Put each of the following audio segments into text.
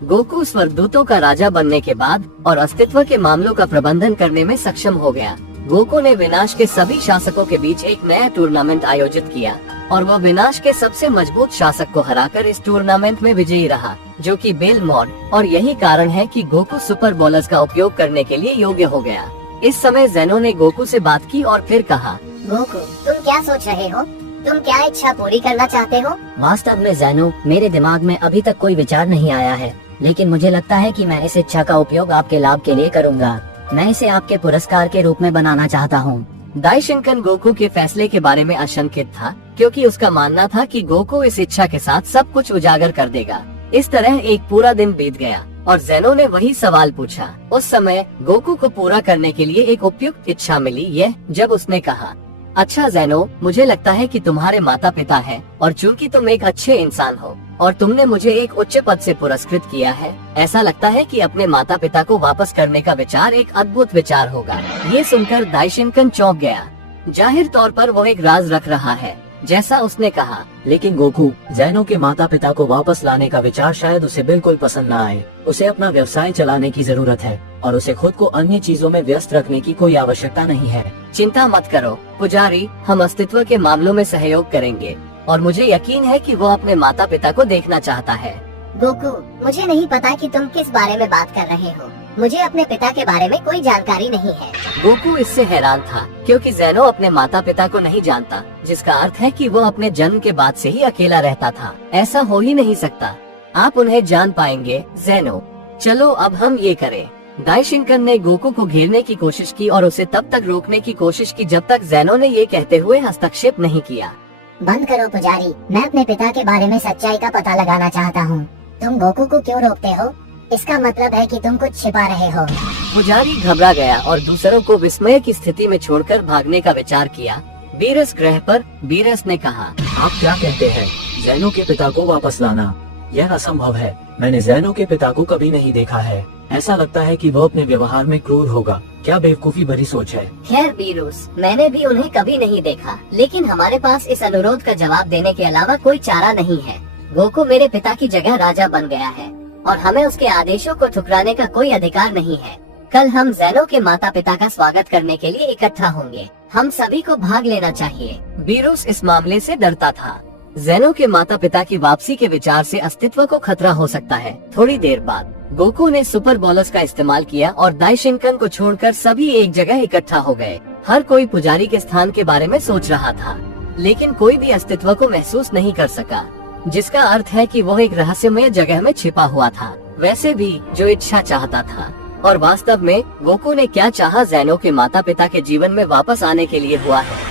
Goku स्वर्गदूतों का राजा बनने के बाद और अस्तित्व के मामलों का प्रबंधन करने में सक्षम हो गया। गोकू ने विनाश के सभी शासकों के बीच एक नया टूर्नामेंट आयोजित किया और वह विनाश के सबसे मजबूत शासक को हराकर इस टूर्नामेंट में विजयी रहा, जो कि बेलमोंड, और यही कारण है कि गोकू सुपर बॉलर्स का उपयोग करने के लिए योग्य हो गया। इस समय ज़ेनो ने गोकू से बात की और फिर कहा, गोकू, तुम क्या सोच रहे हो? तुम क्या इच्छा पूरी करना चाहते हो? वास्तव में ज़ेनो, मेरे दिमाग में अभी तक कोई विचार नहीं आया है, लेकिन मुझे लगता है कि मैं इस इच्छा का उपयोग आपके लाभ के लिए करूंगा। मैं इसे आपके पुरस्कार के रूप में बनाना चाहता हूँ। दाइशिंकन गोकू के फैसले के बारे में आशंकित था, क्योंकि उसका मानना था कि गोकू इस इच्छा के साथ सब कुछ उजागर कर देगा। इस तरह एक पूरा दिन बीत गया और ज़ेनो ने वही सवाल पूछा। उस समय गोकू को पूरा करने के लिए एक उपयुक्त इच्छा मिली, यह जब उसने कहा, अच्छा ज़ेनो, मुझे लगता है कि तुम्हारे माता पिता हैं और चूंकि तुम एक अच्छे इंसान हो और तुमने मुझे एक उच्च पद से पुरस्कृत किया है, ऐसा लगता है कि अपने माता पिता को वापस करने का विचार एक अद्भुत विचार होगा। ये सुनकर दाइशिंकन चौंक गया। जाहिर तौर पर वो एक राज रख रहा है, जैसा उसने कहा। लेकिन गोकू, ज़ेनो के माता पिता को वापस लाने का विचार शायद उसे बिल्कुल पसंद न आए। उसे अपना व्यवसाय चलाने की जरूरत है और उसे खुद को अन्य चीजों में व्यस्त रखने की कोई आवश्यकता नहीं है। चिंता मत करो पुजारी, हम अस्तित्व के मामलों में सहयोग करेंगे और मुझे यकीन है कि वो अपने माता पिता को देखना चाहता है। गोकू, मुझे नहीं पता कि तुम किस बारे में बात कर रहे हो। मुझे अपने पिता के बारे में कोई जानकारी नहीं है। गोकू इससे हैरान था, क्योंकि ज़ेनो अपने माता पिता को नहीं जानता, जिसका अर्थ है कि वो अपने जन्म के बाद से ही अकेला रहता था। ऐसा हो ही नहीं सकता। आप उन्हें जान पाएंगे ज़ेनो। चलो अब हम ये करें। दाइशिंकन ने गोकू को घेरने की कोशिश की और उसे तब तक रोकने की कोशिश की जब तक ज़ेनो ने ये कहते हुए हस्तक्षेप नहीं किया। बंद करो पुजारी, मैं अपने पिता के बारे में सच्चाई का पता लगाना चाहता हूँ। तुम गोकू को क्यों रोकते हो? इसका मतलब है कि तुम कुछ छिपा रहे हो। पुजारी घबरा गया और दूसरों को विस्मय की स्थिति में छोड़कर भागने का विचार किया। बीरस ग्रह पर बीरस ने कहा, आप क्या कहते हैं? ज़ेनो के पिता को वापस लाना? यह असंभव है। मैंने ज़ेनो के पिता को कभी नहीं देखा है। ऐसा लगता है कि वो अपने व्यवहार में क्रूर होगा। क्या बेवकूफी भरी सोच है। खैर बीरूस, मैंने भी उन्हें कभी नहीं देखा, लेकिन हमारे पास इस अनुरोध का जवाब देने के अलावा कोई चारा नहीं है। गोकू मेरे पिता की जगह राजा बन गया है और हमें उसके आदेशों को ठुकराने का कोई अधिकार नहीं है। कल हम ज़ेनो के माता पिता का स्वागत करने के लिए इकट्ठा होंगे। हम सभी को भाग लेना चाहिए। बीरूस इस मामले से डरता था। ज़ेनो के माता पिता की वापसी के विचार से अस्तित्व को खतरा हो सकता है। थोड़ी देर बाद गोकू ने सुपर बॉलर्स का इस्तेमाल किया और दाइशिंकन को छोड़कर सभी एक जगह इकट्ठा हो गए। हर कोई पुजारी के स्थान के बारे में सोच रहा था, लेकिन कोई भी अस्तित्व को महसूस नहीं कर सका, जिसका अर्थ है कि वो एक रहस्यमय जगह में छिपा हुआ था। वैसे भी जो इच्छा चाहता था और वास्तव में गोकू ने क्या चाहा, ज़ेनो के माता पिता के जीवन में वापस आने के लिए हुआ है।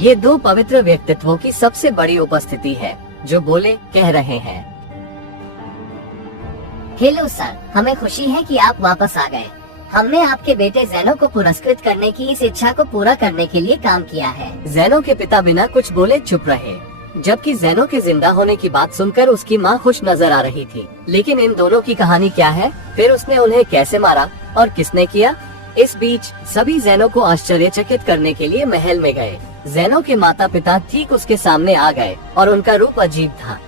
ये दो पवित्र व्यक्तित्वों की सबसे बड़ी उपस्थिति है, जो बोले कह रहे हैं, हेलो सर, हमें खुशी है कि आप वापस आ गए। हमने आपके बेटे ज़ेनो को पुरस्कृत करने की इस इच्छा को पूरा करने के लिए काम किया है। ज़ेनो के पिता बिना कुछ बोले चुप रहे, जबकि ज़ेनो के जिंदा होने की बात सुनकर उसकी माँ खुश नजर आ रही थी। लेकिन इन दोनों की कहानी क्या है? फिर उसने उन्हें कैसे मारा और किसने किया? इस बीच सभी ज़ेनो को आश्चर्यचकित करने के लिए महल में गए। ज़ेनो के माता पिता ठीक उसके सामने आ गए और उनका रूप अजीब था।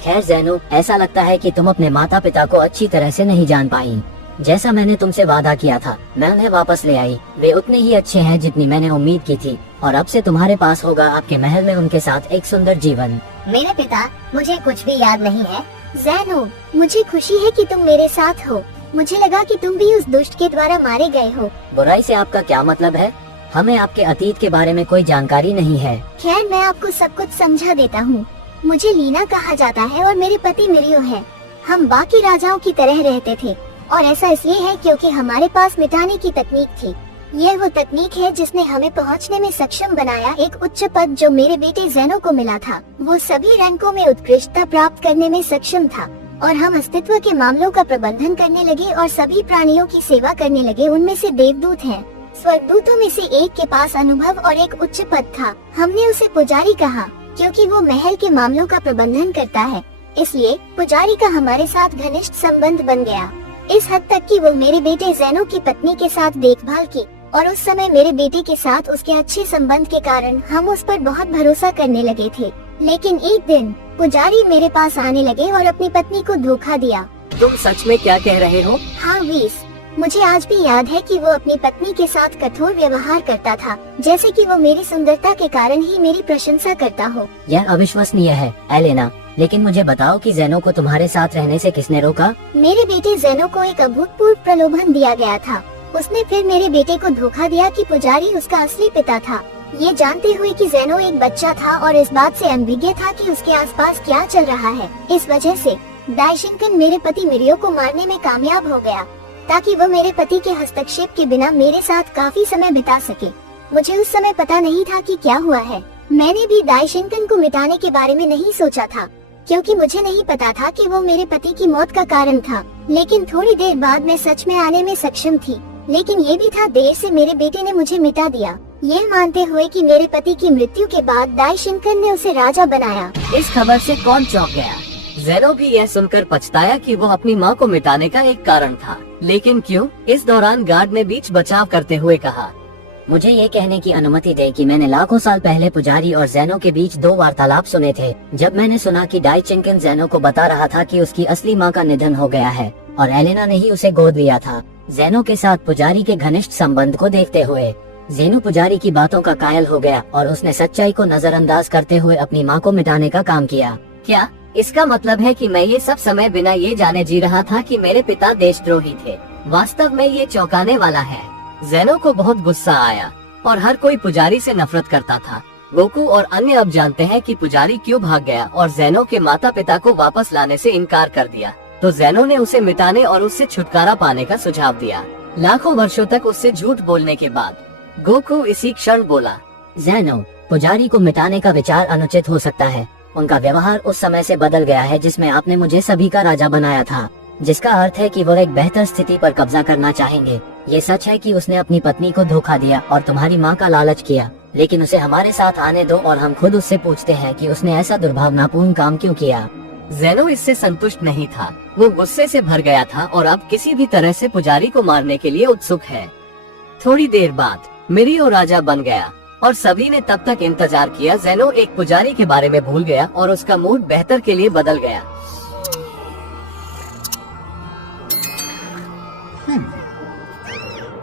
खैर ज़ेनो, ऐसा लगता है कि तुम अपने माता पिता को अच्छी तरह से नहीं जान पाई। जैसा मैंने तुमसे वादा किया था, मैं उन्हें वापस ले आई। वे उतने ही अच्छे हैं जितनी मैंने उम्मीद की थी और अब से तुम्हारे पास होगा आपके महल में उनके साथ एक सुंदर जीवन। मेरे पिता, मुझे कुछ भी याद नहीं है। ज़ेनो, मुझे खुशी है कि तुम मेरे साथ हो। मुझे लगा कि तुम भी उस दुष्ट के द्वारा मारे गए हो। बुराई से आपका क्या मतलब है? हमें आपके अतीत के बारे में कोई जानकारी नहीं है। खैर, मैं आपको सब कुछ समझा देता हूँ। मुझे लीना कहा जाता है और मेरे पति मिरियो है। हम बाकी राजाओं की तरह रहते थे और ऐसा इसलिए है क्योंकि हमारे पास मिटाने की तकनीक थी। यह वो तकनीक है जिसने हमें पहुंचने में सक्षम बनाया। एक उच्च पद जो मेरे बेटे ज़ेनो को मिला था, वो सभी रैंकों में उत्कृष्टता प्राप्त करने में सक्षम था और हम अस्तित्व के मामलों का प्रबंधन करने लगे और सभी प्राणियों की सेवा करने लगे। उनमें से देवदूत हैं। स्वर्गदूतों में से एक के पास अनुभव और एक उच्च पद था। हमने उसे पुजारी कहा क्योंकि वो महल के मामलों का प्रबंधन करता है। इसलिए पुजारी का हमारे साथ घनिष्ठ संबंध बन गया। इस हद तक कि वो मेरे बेटे ज़ेनो की पत्नी के साथ देखभाल की, और उस समय मेरे बेटे के साथ उसके अच्छे संबंध के कारण हम उस पर बहुत भरोसा करने लगे थे। लेकिन एक दिन पुजारी मेरे पास आने लगे और अपनी पत्नी को धोखा दिया। तुम सच में क्या कह रहे हो? हाँ वीस, मुझे आज भी याद है कि वो अपनी पत्नी के साथ कठोर व्यवहार करता था, जैसे कि वो मेरी सुंदरता के कारण ही मेरी प्रशंसा करता हो। यह अविश्वसनीय है एलेना, लेकिन मुझे बताओ कि ज़ेनो को तुम्हारे साथ रहने से किसने रोका? मेरे बेटे ज़ेनो को एक अभूतपूर्व प्रलोभन दिया गया था। उसने फिर मेरे बेटे को धोखा दिया कि पुजारी उसका असली पिता था, ये जानते हुए कि ज़ेनो एक बच्चा था और इस बात से अनभिज्ञ था कि उसके आसपास क्या चल रहा है। इस वजह से दाइशिंकन मेरे पति मिरियो को मारने में कामयाब हो गया, ताकि वो मेरे पति के हस्तक्षेप के बिना मेरे साथ काफी समय बिता सके। मुझे उस समय पता नहीं था कि क्या हुआ है। मैंने भी दाइशिंकन को मिटाने के बारे में नहीं सोचा था, क्योंकि मुझे नहीं पता था कि वो मेरे पति की मौत का कारण था। लेकिन थोड़ी देर बाद मैं सच में आने में सक्षम थी। लेकिन ये भी था, देर से मेरे बेटे ने मुझे मिटा दिया, ये मानते हुए कि मेरे पति की मृत्यु के बाद दाइशिंकन ने उसे राजा बनाया। इस खबर से कौन चौंक गया? ज़ेनो भी यह सुनकर पछताया कि वो अपनी माँ को मिटाने का एक कारण था। लेकिन क्यों? इस दौरान गार्ड ने बीच बचाव करते हुए कहा, मुझे ये कहने की अनुमति दे कि मैंने लाखों साल पहले पुजारी और ज़ेनो के बीच 2 वार्तालाप सुने थे। जब मैंने सुना कि दाइशिंकन ज़ेनो को बता रहा था कि उसकी असली माँ का निधन हो गया है और एलेना ने ही उसे गोद लिया था। ज़ेनो के साथ पुजारी के घनिष्ठ संबंध को देखते हुए ज़ेनो पुजारी की बातों का कायल हो गया और उसने सच्चाई को नजरअंदाज करते हुए अपनी माँ को मिटाने का काम किया। क्या इसका मतलब है कि मैं ये सब समय बिना ये जाने जी रहा था कि मेरे पिता देशद्रोही थे? वास्तव में ये चौंकाने वाला है। ज़ेनो को बहुत गुस्सा आया और हर कोई पुजारी से नफरत करता था। गोकू और अन्य अब जानते हैं कि पुजारी क्यों भाग गया और ज़ेनो के माता पिता को वापस लाने से इनकार कर दिया। तो ज़ेनो ने उसे मिटाने और उससे छुटकारा पाने का सुझाव दिया। लाखों वर्षों तक उससे झूठ बोलने के बाद गोकू इसी क्षण बोला, ज़ेनो, पुजारी को मिटाने का विचार अनुचित हो सकता है। उनका व्यवहार उस समय से बदल गया है जिसमें आपने मुझे सभी का राजा बनाया था, जिसका अर्थ है कि वो एक बेहतर स्थिति पर कब्जा करना चाहेंगे। ये सच है कि उसने अपनी पत्नी को धोखा दिया और तुम्हारी माँ का लालच किया, लेकिन उसे हमारे साथ आने दो और हम खुद उससे पूछते हैं कि उसने ऐसा दुर्भावनापूर्ण काम क्यों किया। ज़ेनो इससे संतुष्ट नहीं था। वो गुस्से से भर गया था और अब किसी भी तरह से पुजारी को मारने के लिए उत्सुक है। थोड़ी देर बाद मिरियो राजा बन गया और सभी ने तब तक इंतजार किया। ज़ेनो एक पुजारी के बारे में भूल गया और उसका मूड बेहतर के लिए बदल गया।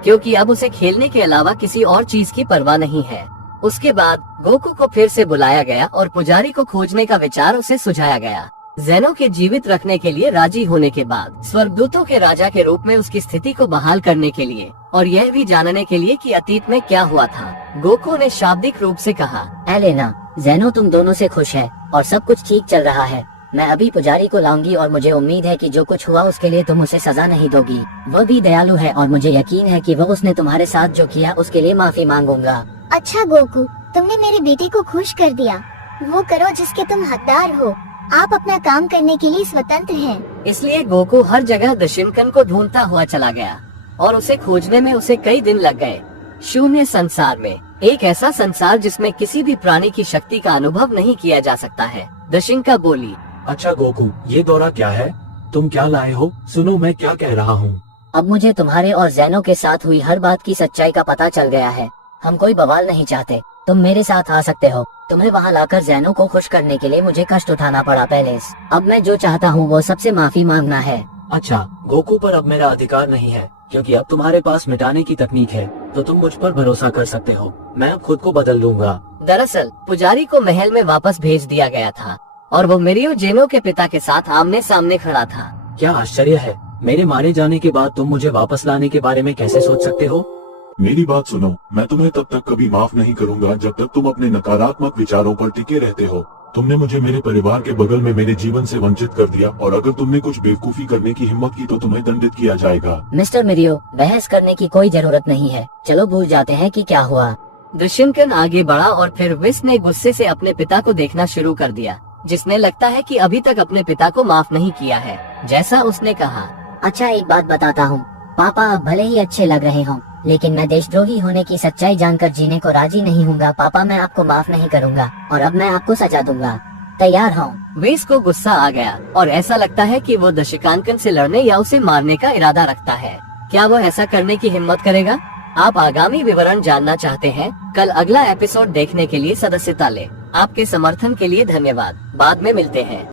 क्योंकि अब उसे खेलने के अलावा किसी और चीज की परवाह नहीं है। उसके बाद गोकू को फिर से बुलाया गया और पुजारी को खोजने का विचार उसे सुझाया गया। ज़ेनो के जीवित रखने के लिए राजी होने के बाद स्वर्गदूतों के राजा के रूप में उसकी स्थिति को बहाल करने के लिए और यह भी जानने के लिए कि अतीत में क्या हुआ था, गोकू ने शाब्दिक रूप से कहा, एलेना, ज़ेनो तुम दोनों से खुश है और सब कुछ ठीक चल रहा है। मैं अभी पुजारी को लाऊंगी और मुझे उम्मीद है कि जो कुछ हुआ उसके लिए तुम उसे सजा नहीं दोगी। वह भी दयालु है और मुझे यकीन है कि वह उसने तुम्हारे साथ जो किया उसके लिए माफी मांगूंगा। अच्छा गोकू, तुमने मेरे बेटे को खुश कर दिया। वो करो जिसके तुम हकदार हो। आप अपना काम करने के लिए स्वतंत्र हैं। इसलिए गोकू हर जगह दाइशिंकन को ढूंढता हुआ चला गया और उसे खोजने में उसे कई दिन लग गए। शून्य संसार में, एक ऐसा संसार जिसमें किसी भी प्राणी की शक्ति का अनुभव नहीं किया जा सकता है। दाइशिंकन बोली, अच्छा गोकू, ये दौरा क्या है? तुम क्या लाए हो? सुनो मैं क्या कह रहा हूँ। अब मुझे तुम्हारे और ज़ेनो के साथ हुई हर बात की सच्चाई का पता चल गया है। हम कोई बवाल नहीं चाहते। तुम मेरे साथ आ सकते हो। तुम्हें वहाँ लाकर ज़ेनो को खुश करने के लिए मुझे कष्ट उठाना पड़ा पहले। अब मैं जो चाहता हूँ वो सबसे माफी मांगना है। अच्छा गोकू, पर अब मेरा अधिकार नहीं है क्योंकि अब तुम्हारे पास मिटाने की तकनीक है, तो तुम मुझ पर भरोसा कर सकते हो। मैं अब खुद को बदल लूंगा। दरअसल पुजारी को महल में वापस भेज दिया गया था और वो मिरियो ज़ेनो के पिता के साथ आमने सामने खड़ा था। क्या आश्चर्य है, मेरे मारे जाने के बाद तुम मुझे वापस लाने के बारे में कैसे सोच सकते हो? मेरी बात सुनो, मैं तुम्हें तब तक कभी माफ नहीं करूंगा जब तक तुम अपने नकारात्मक विचारों पर टिके रहते हो। तुमने मुझे मेरे परिवार के बगल में मेरे जीवन से वंचित कर दिया और अगर तुमने कुछ बेवकूफी करने की हिम्मत की तो तुम्हें दंडित किया जाएगा। मिस्टर मिरियो, बहस करने की कोई जरूरत नहीं है। चलो भूल जाते हैं कि क्या हुआ। दाइशिंकन आगे बढ़ा और फिर विस ने गुस्से से अपने पिता को देखना शुरू कर दिया, जिसने लगता है कि अभी तक अपने पिता को माफ नहीं किया है। जैसा उसने कहा, अच्छा एक बात बताता हूँ, पापा अब भले ही अच्छे लग रहे हों, लेकिन मैं देशद्रोही होने की सच्चाई जानकर जीने को राजी नहीं हूँगा। पापा, मैं आपको माफ नहीं करूँगा और अब मैं आपको सजा दूंगा। तैयार हूँ। वेस को गुस्सा आ गया और ऐसा लगता है कि वो दशकांकन से लड़ने या उसे मारने का इरादा रखता है। क्या वो ऐसा करने की हिम्मत करेगा? आप आगामी विवरण जानना चाहते हैं? कल अगला एपिसोड देखने के लिए सदस्यता लें। आपके समर्थन के लिए धन्यवाद। बाद में मिलते हैं।